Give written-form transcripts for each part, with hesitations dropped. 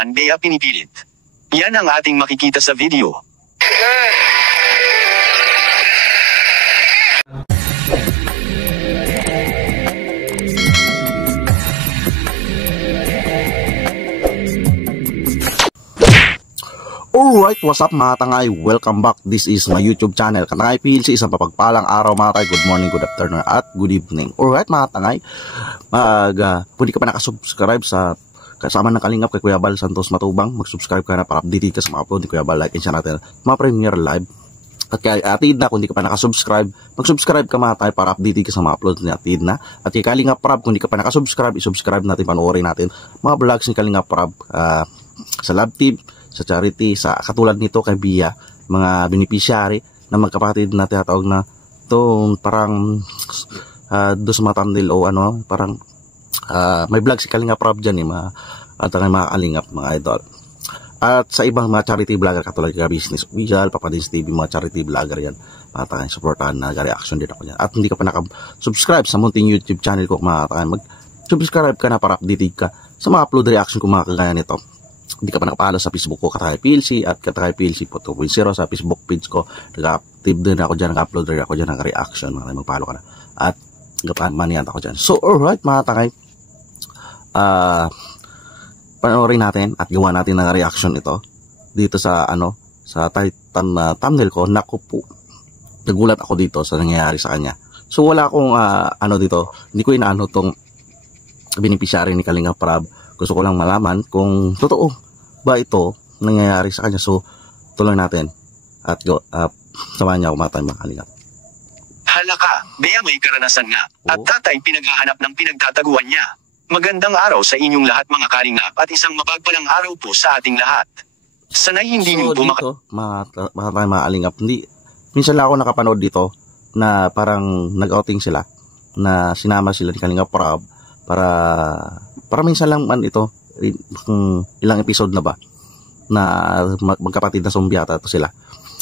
naman Bea pinipilit. Yan ang ating makikita sa video. Alright, what's up mga tangay? Welcome back. This is my YouTube channel, Katangay PLC. Isang papagpalang araw mga tangay. Good morning, good afternoon, at good evening. Alright mga tangay, kung di ka pa nakasubscribe sa kasama ng Kalingap kay Kuya Bal Santos Matubang, mag-subscribe ka na para updated ka sa mga upload ni Kuya Bal. Like and share natin mga premiere live. At kay Atid na, kung di ka pa nakasubscribe, mag-subscribe ka mga tayo para updated ka sa mga upload ni Atid na. At kay Kalingap Prab, kung di ka pa nakasubscribe, isubscribe natin, panoorin natin mga vlogs ni Kalingap Prab sa Love Team, sa charity, sa katulad nito kay Bia, mga beneficiary na magkapatid na tinatawag na ito, parang doon sa mga thumbnail o ano, parang may vlog si Kalingap Prab dyan at ang mga Kalingap, mga idol. At sa ibang mga charity vlogger katulad kay Business Official, Papadins TV, mga charity vlogger yan, mga supportahan na reaction din ako dyan. At hindi ka pa nakasubscribe sa munting YouTube channel ko, mga mag-subscribe ka na para updated ka sa mga upload reaction ko, mga kagaya nito. Hindi ka pa nakapalo sa Facebook ko, Katangay PLC at Katangay PLC 2.0 sa Facebook page ko. Nag-active din ako dyan, nag-upload rin ako dyan ng reaction. Mga magpalo ka na. At maniyan ako dyan. So, alright mga tangay. Panoorin natin at gawa natin ng reaction ito. Dito sa, sa thumbnail ko. Naku po. Nagulat ako dito sa nangyayari sa kanya. So, wala akong, dito. Hindi ko inaano tong beneficiary ni Kalingap Prab. Gusto ko lang malaman kung totoo ba ito nangyayari sa kanya. So, tuloy natin. At samahan niya ako mga tayo mga Kalingap. Halaka, Bea may karanasan nga. At tatay pinaghahanap ng pinagtataguan niya. Magandang araw sa inyong lahat mga Kalingap at isang mapagpalang araw po sa ating lahat. Sanay hindi niyo po dito, mga Kalingap, minsan lang ako nakapanood dito na parang nag-outing sila, na sinama sila ni Kalingap Prab para minsan lang man ito, ilang episode na ba, na magkapatid na sumbyata ito sila.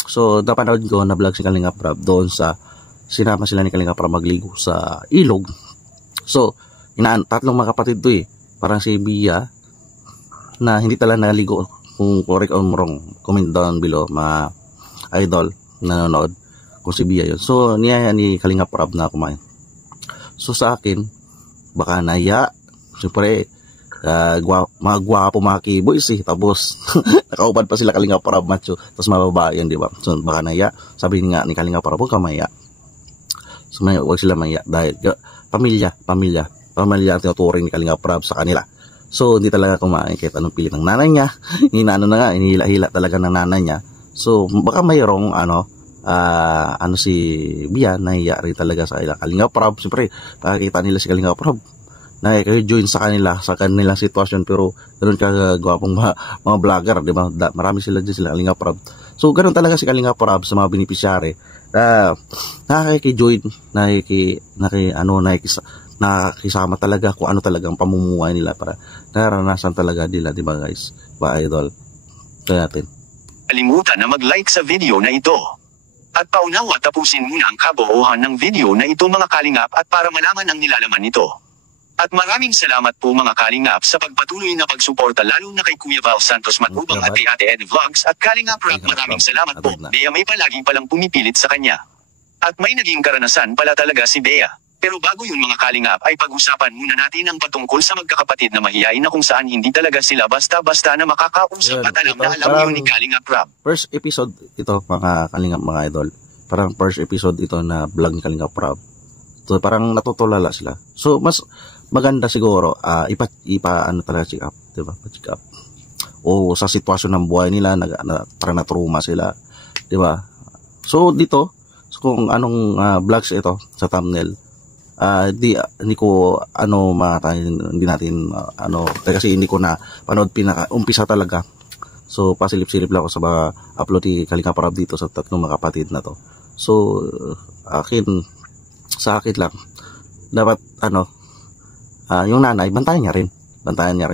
So, napanood ko na vlog si Kalingap Prab doon sa sinama sila ni Kalingap Prab magligo sa ilog. So, tatlong mga kapatid to parang si Bia na hindi talaga naligo. Kung correct or wrong, comment down below mga idol nanonood kung si Bia yun. So, niyaya ni Kalingap Prab na kumain. So, sa akin, baka naya. Siyempre, mga gwapo mga keyboys tapos nakaubad pa sila Kalingap Prab macho, tapos mababae yan, di ba? So baka naya, sabi nga ni Kalingap Prab, huwag ka maya. So huwag sila maya dahil pamilya ang tinuturing ni Kalingap Prab sa kanila. So hindi talaga kumain kahit anong pilit ng nanay niya. Hinihila talaga ng nanay niya. So baka mayroong si Bia, nahiya rin talaga sa Kalingap Prab. Siyempre, nakakita nila si Kalingap Prab na kayo join sa kanilang sitwasyon, pero ganoon ka gwapong mga vlogger, di ba? Marami sila dyan, sila Kalingap Prab. So ganoon talaga si Kalingap Prab sa mga beneficiary. Nakiki-join, nakikisama talaga kung ano talagang pamumuhay nila para naranasan talaga nila, di ba guys? Ba idol? Kaya natin. Kalimutan na mag-like sa video na ito. At paunawa tapusin muna ang kabuuan ng video na ito mga Kalingap at para malaman ang nilalaman nito. At maraming salamat po mga Kalingap sa pagpatuloy na pagsuporta lalo na kay Kuya Bal Santos Matubang at kay Ate Ed Vlogs at Kalingap Prab. Maraming salamat po. Bea may palagi palang pumipilit sa kanya. At may naging karanasan pala talaga si Bea. Pero bago yun mga Kalingap ay pag-usapan muna natin ang patungkol sa magkakapatid na mahiyain na kung saan hindi talaga sila basta-basta na makakausap at alam na alam yun ni Kalingap Prab. First episode ito mga Kalingap mga idol. Parang first episode ito na vlog ni Kalingap Prab. So parang natutulala sila. So mas maganda siguro talaga check up, di ba? Check up. O sa sitwasyon ng buhay nila parang na-trauma sila, di ba? So dito, kung anong vlogs ito sa thumbnail, hindi ko hindi natin kasi hindi ko na panood umpisa talaga. So pasilip-silip lang ako sa mga upload ni Kalingap Prab dito sa tatlong mga kapatid na to. So sa akin lang dapat yung nanay bantayan niya rin.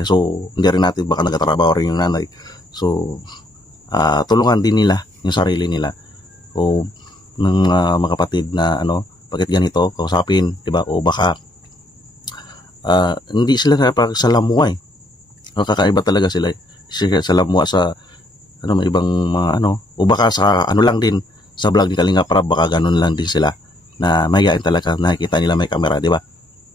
So hindi rin natin, baka nagtatrabaho rin yung nanay. So tulungan din nila yung sarili nila o ng mga kapatid na bakit ganito, kausapin, di ba? O baka hindi sila nakapag sa lamuay. Kakaiba talaga sila. salamuha sa ano, may ibang mga ano, o baka sa ano lang din sa vlog ni Kalinga Prab, baka ganun lang din sila na mayayain talaga, nakikita nila may camera, di ba?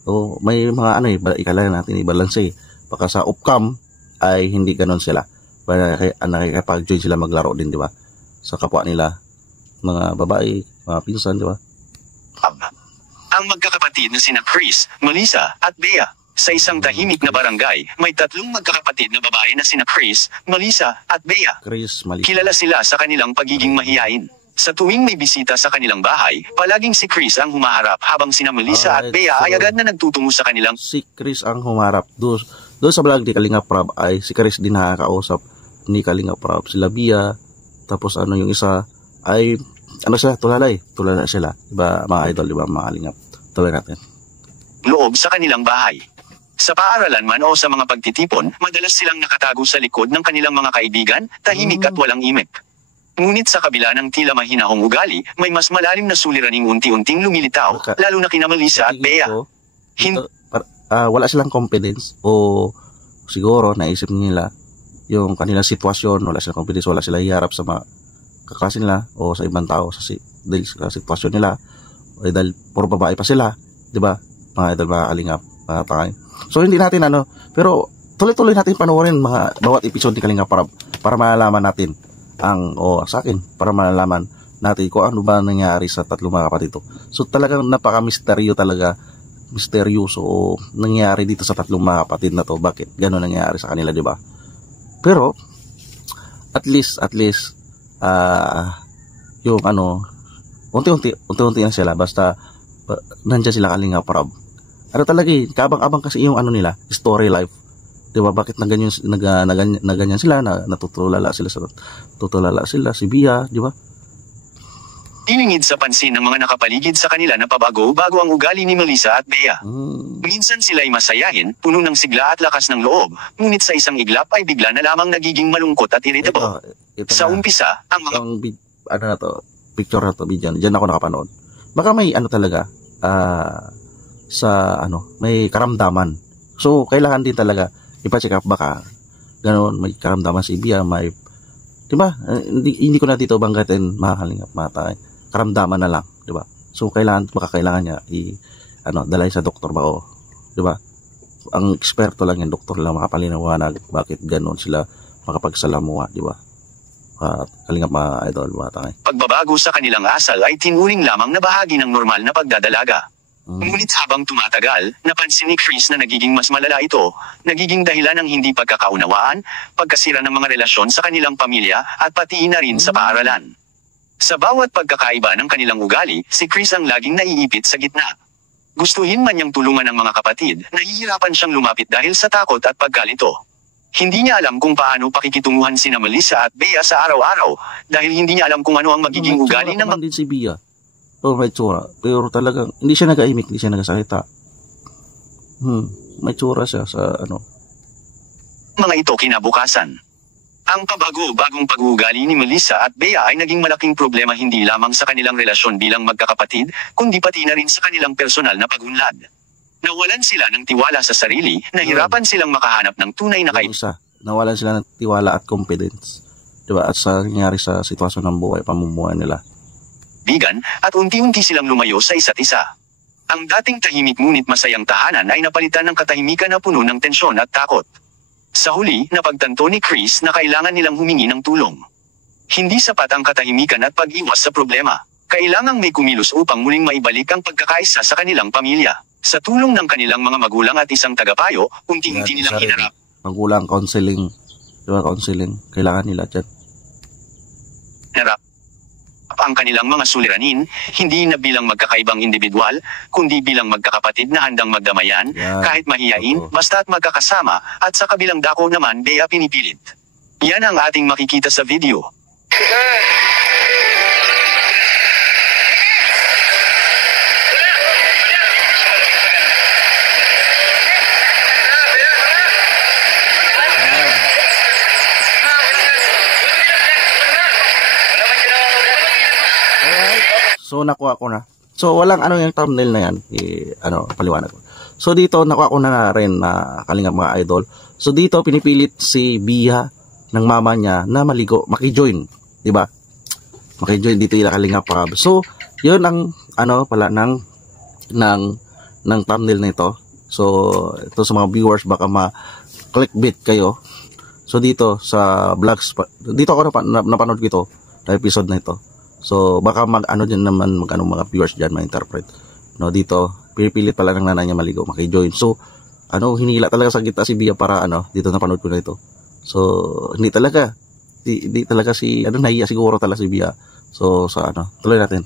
So may mga ano ikala natin i-balance baka sa off-cam ay hindi ganun sila, nakikipag-join sila maglaro din, di ba, sa kapwa nila mga babae, mga pinsan, di ba? Ang magkakapatid na sina Chris, Melissa, at Bea. Sa isang tahimik na barangay, may tatlong magkakapatid na babae na sina Chris, Melissa, at Bea. Chris, Melissa. Kilala sila sa kanilang pagiging mahiyain. Sa tuwing may bisita sa kanilang bahay, palaging si Chris ang humaharap habang sina Melissa at Bea ay agad na nagtutungo sa kanilang. Si Chris ang humarap. Doon sa vlog ni Kalinga Prab ay si Chris din nakakausap ni Kalinga Prab. Sila Bea, tapos ano yung isa ay ano sila, tulala sila, diba mga idol, diba mga Kalingap, tuloy natin. Loob sa kanilang bahay. Sa paaralan man o sa mga pagtitipon, madalas silang nakatago sa likod ng kanilang mga kaibigan, tahimik at walang imik. Ngunit sa kabila ng tila mahinahong ugali, may mas malalim na suliraning unti-unting lumilitaw, lalo na kina Melissa at Bea. Wala silang confidence o siguro naisip nila yung kanilang sitwasyon, wala silang confidence, wala silang hiharap sa mga kaklase nila o sa ibang tao dahil sa sitwasyon nila, o dahil puro babae pa sila, di ba? Mga idol, mga Kalingap, mga takay. So hindi natin pero tuloy-tuloy natin panoorin mga bawat episode ni Kalinga para malalaman natin sa akin, para malalaman natin kung ano ba nangyari sa tatlong mga kapatid ito. So talagang misteryoso o nangyari dito sa tatlong mga kapatid na to. Bakit gano'n nangyari sa kanila, di ba? Pero at least yung unti-unti na sila, basta nandiyan sila Kalinga Prab. Talaga kabang-abang kasi yung nila, story life. 'Di ba? Bakit naganyan sila, natutulala sila si Bea, 'di ba? Ilingid sa pansin ng mga nakapaligid sa kanila na pabago-bago ang ugali ni Melissa at Bea. Minsan sila ay masayahin, puno ng sigla at lakas ng loob, ngunit sa isang iglap ay bigla na lamang nagiging malungkot at irritable. Sa umpisa, ang mga picture na to, video, diyan ako nakapanood. Baka may talaga may karamdaman. So kailangan din talaga ipa-check up, baka ganoon may karamdaman si Bea, may, di ba? Hindi ko na dito banggatin, mga Kalingap, matay. Karamdaman na lang, di ba? So kailangan niya dalay sa doktor ba, di ba? Ang eksperto lang yan, doktor lang makapalinawanag bakit ganoon sila makapagsalamuha, di ba? Kalingap, mga idol, matay. Pagbabago sa kanilang asal ay tinuring lamang na bahagi ng normal na pagdadalaga. Ngunit habang tumatagal, napansin ni Chris na nagiging mas malala ito, nagiging dahilan ng hindi pagkakaunawaan, pagkasira ng mga relasyon sa kanilang pamilya, at pati na rin sa paaralan. Sa bawat pagkakaiba ng kanilang ugali, si Chris ang laging naiipit sa gitna. Gustuhin man niyang tulungan ng mga kapatid, nahihirapan siyang lumapit dahil sa takot at pagkalito. Hindi niya alam kung paano pakikitunguhan sina Melissa at Bea sa araw-araw, dahil hindi niya alam kung ano ang magiging ugali ng din si Bea. May tsura, pero talagang hindi siya nag-aimik, hindi siya nagsalita. May tsura siya sa mga ito kinabukasan. Ang pabago-bagong pag-uugali ni Melissa at Bea ay naging malaking problema hindi lamang sa kanilang relasyon bilang magkakapatid, kundi pati na rin sa kanilang personal na pagunlad. Nawalan sila ng tiwala sa sarili, nahirapan silang makahanap ng tunay na kaibigan. Nawalan sila ng tiwala at confidence, diba? At sa nangyari sa sitwasyon ng buhay, pamumuhay nila. At unti-unti silang lumayo sa isa't isa. Ang dating tahimik ngunit masayang tahanan ay napalitan ng katahimikan na puno ng tensyon at takot. Sa huli, napagtanto ni Chris na kailangan nilang humingi ng tulong. Hindi sapat ang katahimikan at pag-iwas sa problema. Kailangang may kumilos upang muling maibalik ang pagkakaisa sa kanilang pamilya. Sa tulong ng kanilang mga magulang at isang tagapayo, unti-unti nilang hinarap. Magulang, counseling. Diba, counseling. Kailangan nila dyan. Hinarap ang kanilang mga suliranin, hindi na bilang magkakaibang individual, kundi bilang magkakapatid na handang magdamayan, kahit mahiyain, basta't magkakasama, at sa kabilang dako naman Bea pinipilit. Yan ang ating makikita sa video. So nakuha ko na. So walang yung thumbnail na yan, paliwanag ko. So dito nakuha ko na rin na Kalingap, mga idol. So dito pinipilit si Bea ng mama niya na maligo, maki-join, di ba? Maki-join dito yung Kalingap Rab. So, yun ang pala ng thumbnail na ito. So, ito sa mga viewers baka ma-clickbait kayo. So, dito sa vlogs, dito ako napanood ko ito, na episode na ito. So, baka din naman mga viewers diyan ma-interpret. No, dito pinipilit pala ng nanay niya maligo, maki-join. So, hinila talaga sa gitna si Bia para dito napanood ko na ito. So, hindi talaga si nahiya siguro talaga si Bia. So, tuloy natin.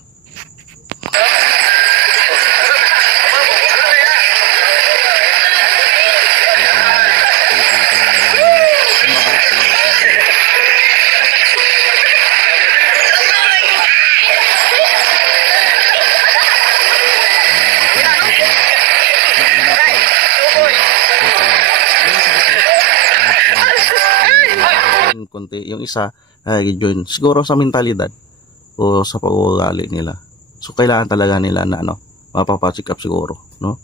Konti yung isa ay join siguro sa mentalidad o sa pag-uugali nila. So kailangan talaga nila na mapapacheck up siguro, no?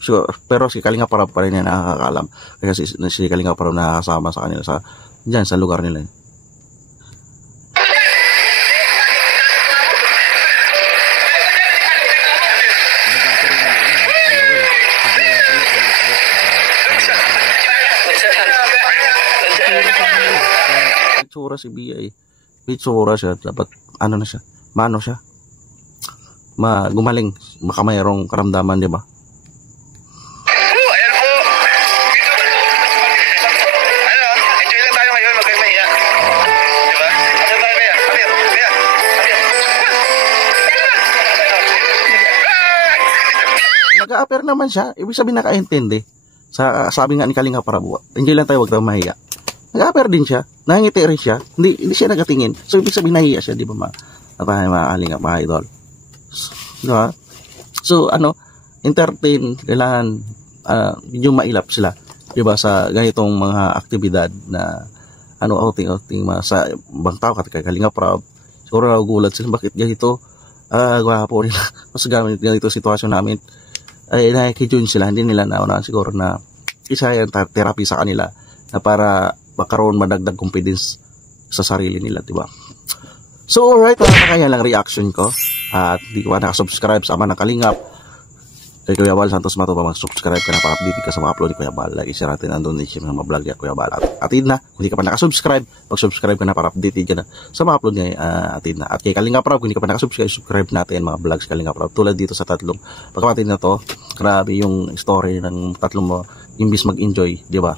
So, pero si Kalingap Rab pa rin yan nakakaalam kasi si Kalingap Rab nakakasama sa kanila sa lugar nila. Bitsura si Bia bitsura siya, dapat na siya, mano siya, gumaling, baka mayroong karamdaman, di ba? Ayan po, enjoy lang tayo ngayon, magkaya di ba? Asan tayo kaya? Kaya nag-a-appear naman siya, ibig sabihin nakaintindi sabi nga ni Kalingap Rab, enjoy lang tayo, wag tayo mahiya. Nag-a-appear din siya, nangiti rin siya, hindi siya nagatingin. So, ibig sabihin nahiya siya, di ba mga idol? Diba? So, entertain, kailangan, yung mailap sila, di ba, sa ganitong mga aktibidad na, outing, sa ibang tao, kay Kalingap Rab, siguro nagugulat sila, bakit ganito, gwapo nila, mas gamit ganito sitwasyon namin, ay nakikijun sila, hindi nila naunaan siguro na isa yung therapy sa kanila, na para magkaroon madagdag confidence sa sarili nila, diba? So, alright, kaya lang reaction ko. At di ko pa nakasubscribe sa ama ng Kalingap kay Kuya Bal Santos Mato, mag-subscribe ka na para update ka sa mga upload ni Kuya Bal. Like, share natin ang donation ng mga vlog niya Kuya Bal. At na, kung di ka pa nakasubscribe, mag-subscribe ka na para update ka na sa mga upload niya atid na. At kay Kalingap Rab, kung di ka pa nakasubscribe, subscribe natin mga vlogs Kalingap Rab. Tulad dito sa tatlong pagkapatid na to, grabe yung story ng tatlong mo, imbis mag-enjoy, di ba?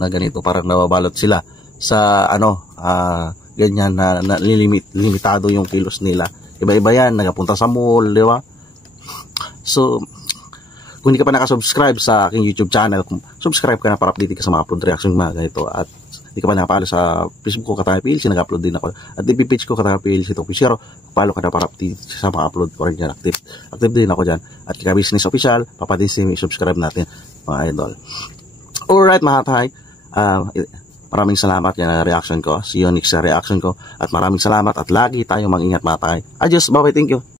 Na ganito, parang nababalot sila sa ganyan na limitado yung kilos nila. Iba-iba yan, nagapunta sa mall, di ba? So, kung hindi ka pa nakasubscribe sa aking YouTube channel, subscribe ka na para update ka sa mga upload reaction mga ganito. At hindi ka pa nakapalo sa Facebook ko, Katangay PLC, nag-upload din ako. At DP page ko, Katangay PLC, Official, follow ka na para update sa mga upload ko rin dyan. Active din ako dyan. At Kika Business Official, papadin subscribe natin mga idol. Alright mga tay, maraming salamat yan na reaction ko. See you next sa reaction ko. At maraming salamat at lagi tayong mag-ingat mga tay. Adios, bye-bye, thank you.